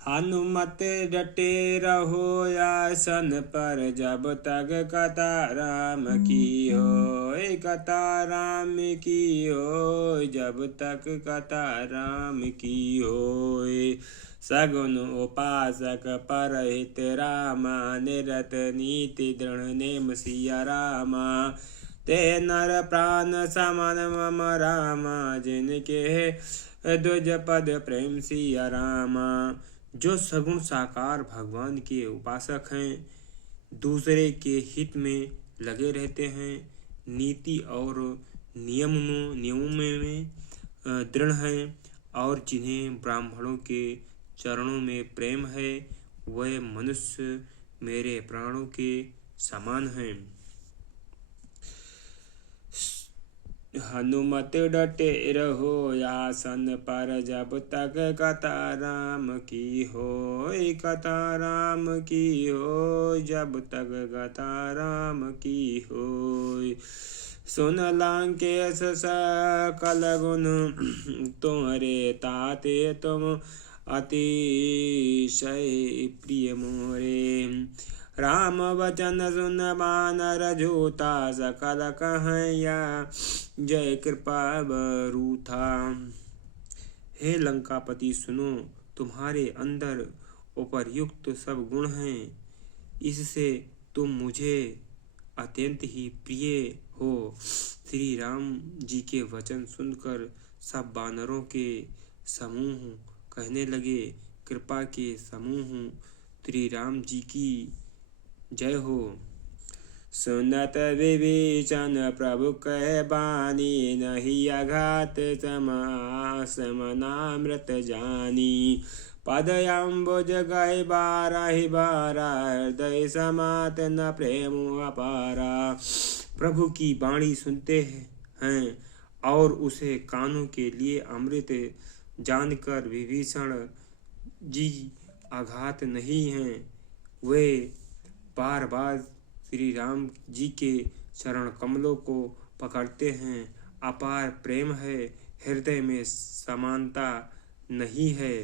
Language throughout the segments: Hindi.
हनुमत डटे रहो आसन पर, जब तक कथा राम की होय। कथा राम की होय, जब तक कथा राम की होय। सगुन उपासक परहित रामा, निरत नीति दृढ़ नेम सिया रामा। ते नर प्राण समन मम रामा, जिनके द्विज पद प्रेम सिया रामा। जो सगुण साकार भगवान के उपासक हैं, दूसरे के हित में लगे रहते हैं, नीति और नियमों में दृढ़ हैं, और जिन्हें ब्राह्मणों के चरणों में प्रेम है, वह मनुष्य मेरे प्राणों के समान हैं। हनुमत डटे रहो आसन पर, जब तक कथा राम की होय। कथा राम की होय, जब तक कथा राम की होय। सुन लंकेश सकल गुण, तुम्हारे ताते तुम अतिशय प्रिय मोरे। राम वचन सुन बानर जोता, सकल कहैया जय कृपा बरूथा। हे लंकापति, सुनो, तुम्हारे अंदर उपर्युक्त सब गुण हैं, इससे तुम मुझे अत्यंत ही प्रिय हो। श्री राम जी के वचन सुनकर सब बानरों के समूह कहने लगे, कृपा के समूह श्री राम जी की जय हो। सुनत विभीषण प्रभु कह बानी, नहीं अघात समनामृत जानी। पद अम्बुज गए बारहि बारा, हृदय समात न प्रेम अपारा। प्रभु की वाणी सुनते हैं और उसे कानों के लिए अमृत जानकर विभीषण जी आघात नहीं हैं। वे बार बार श्री राम जी के चरण कमलों को पकड़ते हैं। अपार प्रेम है, हृदय में समानता नहीं है।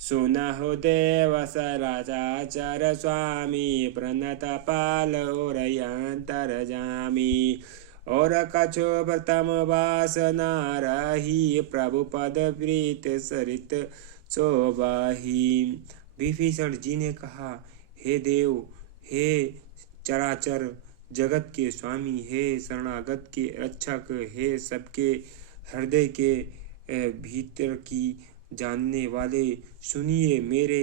सुनहु देव सराचर स्वामी, प्रणत पाल ओरयंतर जामी। और कछु प्रथम वासना रही, प्रभु पद प्रीत सरित शोभाही। विभीषण जी ने कहा, हे देव, हे चराचर जगत के स्वामी, हे शरणागत के रक्षक, हे सबके हृदय के भीतर की जानने वाले, सुनिए, मेरे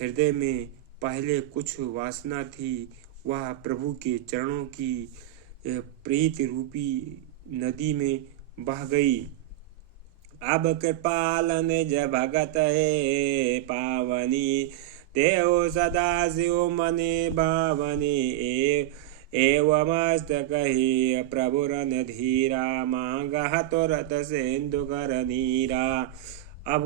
हृदय में पहले कुछ वासना थी, वह प्रभु के चरणों की प्रीति रूपी नदी में बह गई। अब कृपाल निज भगत है पावनी, तेहो सदा शिव मने भावनी। एवमस्त कही प्रभु रन धीरा, मांगा तुरत सिंधु कर नीरा। अब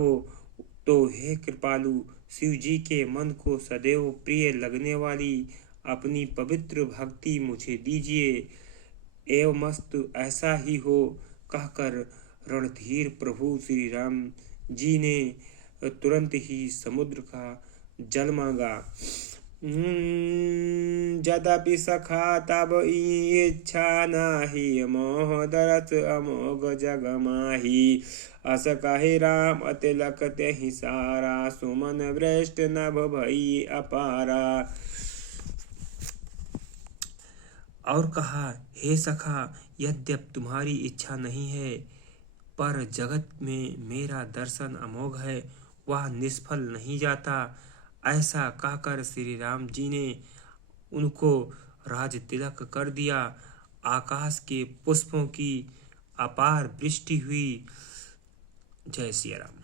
तो हे कृपालु, शिव जी के मन को सदैव प्रिय लगने वाली अपनी पवित्र भक्ति मुझे दीजिए। एवमस्त ऐसा ही हो, कहकर रणधीर प्रभु श्री राम जी ने तुरंत ही समुद्र का जल मांगा। यद्यपि सखा तब इच्छा नाही, मोह दरस अमोघ जग माही। अस कहि राम अति लख तेहि सारा, सुमन वृष्ट नभ भई अपारा। और कहा, हे सखा, यद्यप तुम्हारी इच्छा नहीं है, पर जगत में मेरा दर्शन अमोघ है, वह निष्फल नहीं जाता। ऐसा कहकर श्री राम जी ने उनको राज तिलक कर दिया। आकाश के पुष्पों की अपार वृष्टि हुई। जय सिया राम।